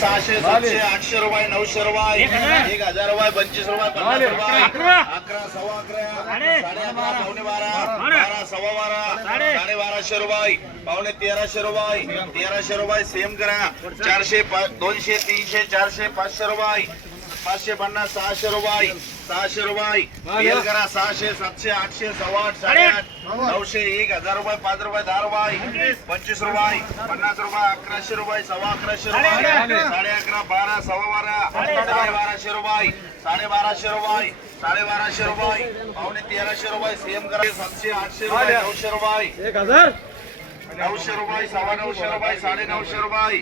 सहाशे सातशे आठशे रुपये नऊशे रुपये एक हजार. रुपये पंचवीस रुपये पन्नास रुपये अकरा. सव्वा अकरा साडे अकरा पावणे बारा बारा. सव्वा बारा साडे. बाराशे रुपये पावणे तेराशे रुपये तेराशे रुपये सेम करा. चारशे दोनशे तीनशे चारशे पाचशे रुपये. पाचशे पन्नास सहाशे रुपये. सहाशे रुपये. बेल करा सहाशे सातशे आठशे सव्वा आठ साडेआठ नऊशे एक हजार रुपये पाच रुपये दहा रुपये. पंचवीस रुपये पन्नास रुपये अकराशे रुपये सव्वा अकराशे रुपये. साडे अकरा. बारा सव्वा बारा. साडे बाराशे रुपये. साडे बाराशे रुपये. साडे बाराशे रुपये. पावणे तेराशे रुपये. सेम करा. सातशे आठशे रुपये नऊशे रुपये. एक हजार? नऊशे रुपये सव्वा नऊशे रुपये साडे नऊशे रुपये.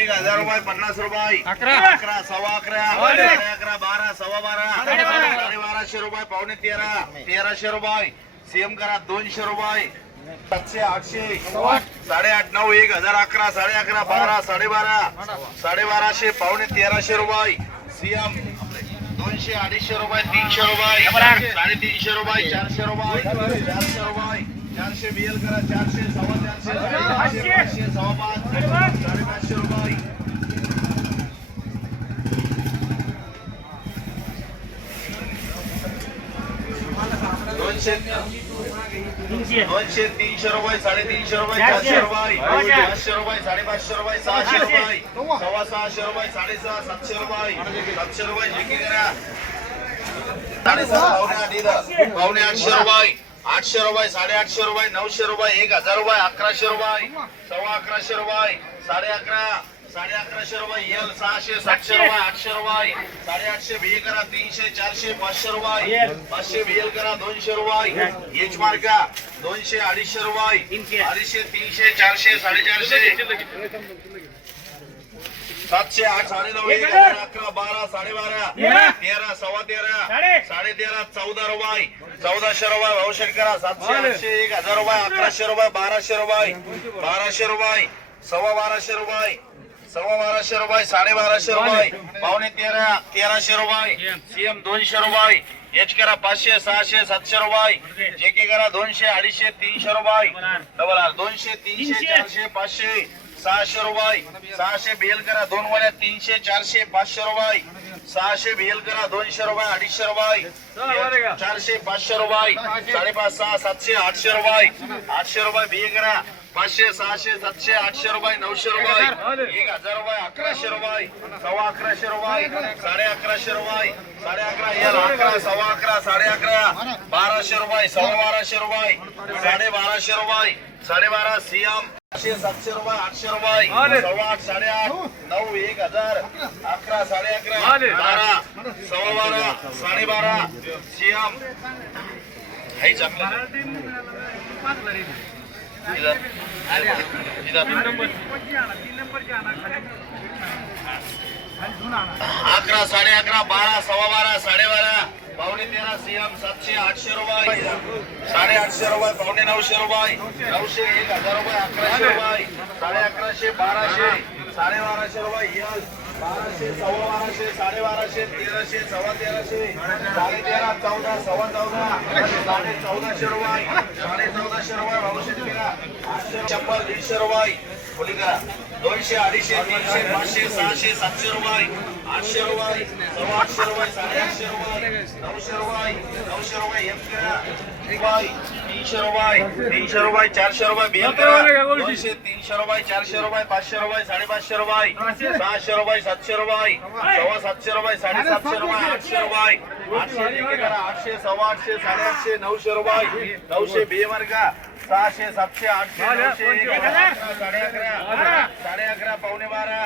एक हजार. रुपये पन्नास रुपये. अकरा. अकरा सव्वा अकरा साडे अकरा बारा सव्वा बारा. साडे बारा. साडे बाराशे रुपये पावणे तेरा तेराशे रुपये. सेम करा दोनशे रुपये. सातशे आठशे. साडेआठ नऊ एक हजार अकरा साडे अकरा बारा साडेबारा साडेबाराशे पावणे तेराशे रुपये. सीएम दोनशे अडीचशे रुपये तीनशे रुपये साडेतीनशे रुपये चारशे रुपये चारशे रुपये चारशे बिएल करा चारशे सव्वा चारशे साडेचारशे पाचशे सव्वा पाच साडेपाचशे रुपये. दोनशे दोनशे तीनशे रुपये साडेतीनशे रुपये चारशे. रुपये पाचशे रुपये साडेपाचशे रुपये सहाशे रुपये सव्वा सहाशे रुपये साडेसहा सातशे रुपये सातशे रुपये जेकी करा. साडेसहा पावणे आठशे रुपये आठशे रुपये साडेआठशे रुपये नऊशे रुपये एक हजार रुपये अकराशे रुपये सव्वा अकराशे रुपये साडे अकरा. साडे अकराशे रुपये एल सहाशे सातशे रुपये आठशे रुपये. साडेआठशे बी करा तीनशे चारशे पाचशे रुपये. पाचशे बीएल करा दोनशे रुपये. एच मार्का दोनशे अडीचशे रुपये. अडीचशे तीनशे चारशे साडेचारशे. सातशे आठ साडे नऊ एक अकरा बारा साडेबारा. तेरा सव्वा तेरा. साडे. तेरा चौदा रुपये. चौदाशे रुपये औषध करा सातशे आठशे एक हजार रुपये अकराशे रुपये बाराशे रुपये. बाराशे रुपये. सव्वा बाराशे रुपये. सव्वा बाराशे रुपये साडे बाराशे रुपये पावणे तेरा तेराशे रुपये. सीएम दोनशे रुपये. एच करा पाचशे सहाशे सातशे रुपये. जे के करा दोनशे अडीचशे तीनशे रुपये. डबल आर दोनशे तीनशे चारशे पाचशे सहाशे रुपये. सहाशे बेल करा दोन वड्या तीनशे चारशे पाचशे रुपये. सहाशे बेल करा दोनशे रुपये अडीचशे रुपये. चारशे पाचशे रुपये. साडेपाच सहा सातशे आठशे रुपये. आठशे रुपये बे करा. पाचशे सहाशे सातशे आठशे रुपये नऊशे रुपये. एक हजार. रुपये अकराशे रुपये. सव्वा अकराशे रुपये. साडे अकराशे रुपये. साडे अकरा एल अकरा सव्वा अकरा साडे अकरा. बाराशे रुपये सव्वा बाराशे रुपये. साडे बाराशे रुपये. साडेबारा सीएम. आठशे सातशे रुपये आठशे रुपये. सव्वा आठ साडेआठ नऊ एक हजार. अकरा साडे अकरा. बारा सव्वा बारा साडेबारा सीएम. हाय चांगलं. इधर इधर अकरा साडे अकरा बारा सव्वा बारा साडेबारा पावणे तेरा सीएम सातशे आठशे रुपये साडे आठशे रुपये पावणे नऊशे रुपये नऊशे एक हजार रुपये अकराशे रुपये साडे अकराशे बाराशे साडे बाराशे रुपये यस बाराशे सव्वा बाराशे साडेबाराशे तेराशे सव्वा तेराशे साडे तेरा चौदा सव्वा चौदा साडे चौदाशे रुपये साडे चौदाशे रुपये भाऊशे केला आठशे शंभर दीडशे रुपये खोली करा. दोनशे अडीचशे तीनशे पाचशे सहाशे सातशे रुपये आठशे रुपये सव्वा आठशे रुपये साडेआठशे रुपये नऊशे रुपये नऊशे रुपये करा तीनशे रुपये तीनशे रुपये चारशे रुपये करा दोनशे तीनशे रुपये चारशे रुपये पाचशे रुपये साडेपाचशे रुपये सहाशे. रुपये सातशे रुपये सव्वा सातशे रुपये साडेसातशे रुपये आठशे रुपये आठशे करा आठशे सव्वा आठशे साडेआठशे नऊशे रुपये नऊशे बी मार्का सहाशे सातशे आठशे साडे अकरा साडे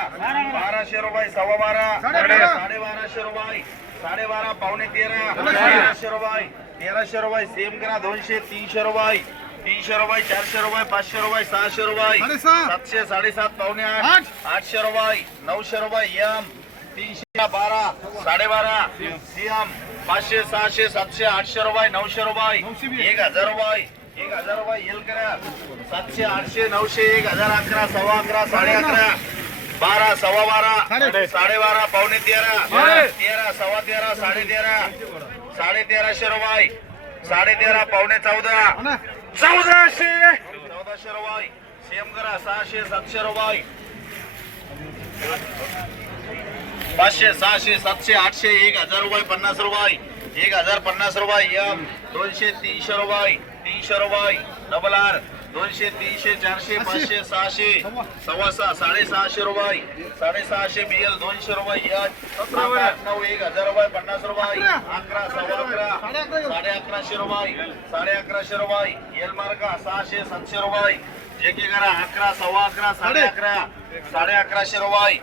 बाराशे रुपये सव्वा बारा. साडे बाराशे रुपये साडे बारा पावणे तेरा. तेराशे रुपये तेराशे रुपये सेम करा दोनशे तीनशे रुपये. तीनशे रुपये चारशे रुपये पाचशे रुपये सहाशे रुपये. सातशे साडेसात पावणे आठ. आठशे रुपये नऊशे रुपये एम तीनशे बारा साडेबारा सीएम पाचशे सहाशे सातशे आठशे रुपये नऊशे रुपये. एक हजार रुपये. एक हजार रुपये येल करा. सातशे आठशे नऊशे एक हजार अकरा सव्वा अकरा साडे अकरा. बारा सव्वा बारा साडे बारा पावणे तेरा. तेरा सव्वा तेरा साडे तेरा. साडे तेराशे रुपये साडे तेरा पावणे चौदा. चौदाशे. चौदाशे रुपये सेम करा सहाशे सातशे रुपये पाचशे सहाशे सातशे आठशे एक हजार रुपये पन्नास रुपये एक हजार पन्नास रुपये दोनशे तीनशे रुपये तीनशे रुपये डबल आर दोनशे तीनशे चारशे पाचशे सहाशे सव्वा. सहा साडेसहाशे रुपये. साडेसहाशे बिएल दोनशे रुपये नऊ एक हजार रुपये पन्नास रुपये. अकरा सव्वा अकरा. साडे अकराशे रुपये. साडे अकराशे रुपये. एल मार्का सहाशे सातशे रुपये. जे के करा अकरा सव्वा अकरा साडे. अकरा. साडे अकराशे रुपये.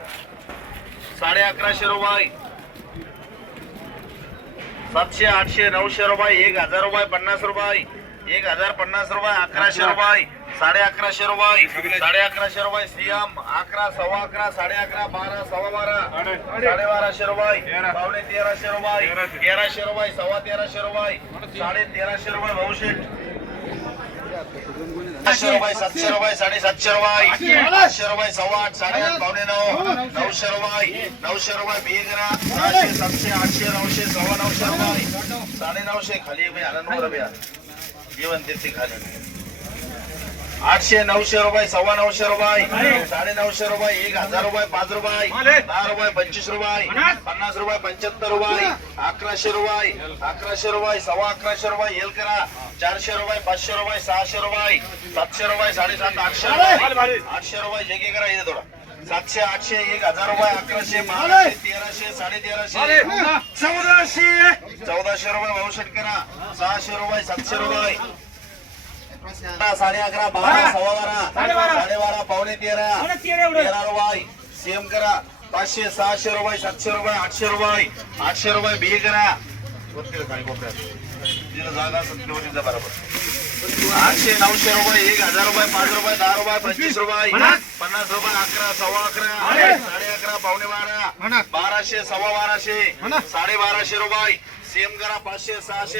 साडे अकराशे रुपये. सातशे आठशे नऊशे रुपये. एक हजार रुपये पन्नास रुपये. एक हजार पन्नास रुपये अकराशे रुपये साडे अकराशे रुपये साडे अकराशे रुपये सीएम अकरा सव्वा अकरा साडे अकरा बारा सव्वा बारा साडे. बाराशे रुपये पावणे तेराशे रुपये तेराशे. रुपये सव्वा तेराशे रुपये साडे तेराशे रुपये भाऊशेठ रुपये सातशे रुपये साडेसातशे रुपये आठशे रुपये सव्वा आठ साडेआठ पावणे नऊ नऊशे. रुपये नऊशे रुपये बेगरा सहाशे सातशे आठशे नऊशे सव्वा नऊशे रुपये. साडे नऊशे खाली रुपया जेवण ते खाली. आठशे नऊशे रुपये सव्वा नऊशे रुपये साडे नऊशे रुपये एक हजार रुपये पाच रुपये दहा रुपये पंचवीस रुपये पन्नास. रुपये पंच्याहत्तर रुपये अकराशे रुपये अकराशे रुपये सव्वा अकराशे रुपये येल करा. चारशे रुपये पाचशे रुपये सहाशे रुपये सातशे रुपये साडेसात आठशे रुपये. आठशे रुपये जे के करा इथे थोडा. सातशे आठशे एक हजार रुपये अकराशे बाराशे तेराशे साडे तेराशे चौदाशे! चौदाशे रुपये भाऊशेट करा सहाशे रुपये सातशे रुपये. साडे अकरा बारा सव्वा बारा. साडे बारा! पावणे तेरा. तेरा रुपये. सीएम करा. पाचशे सहाशे रुपये सातशे रुपये आठशे रुपये. आठशे रुपये बी करा. जागा बरोबर. आठशे नऊशे रुपये एक हजार रुपये पाच रुपये दहा रुपये पंचवीस रुपये पन्नास रुपये अकरा सव्वा अकरा साडे अकरा पावणे बारा बाराशे सव्वा बाराशे साडे बाराशे रुपये. सीएम करा पाचशे सहाशे.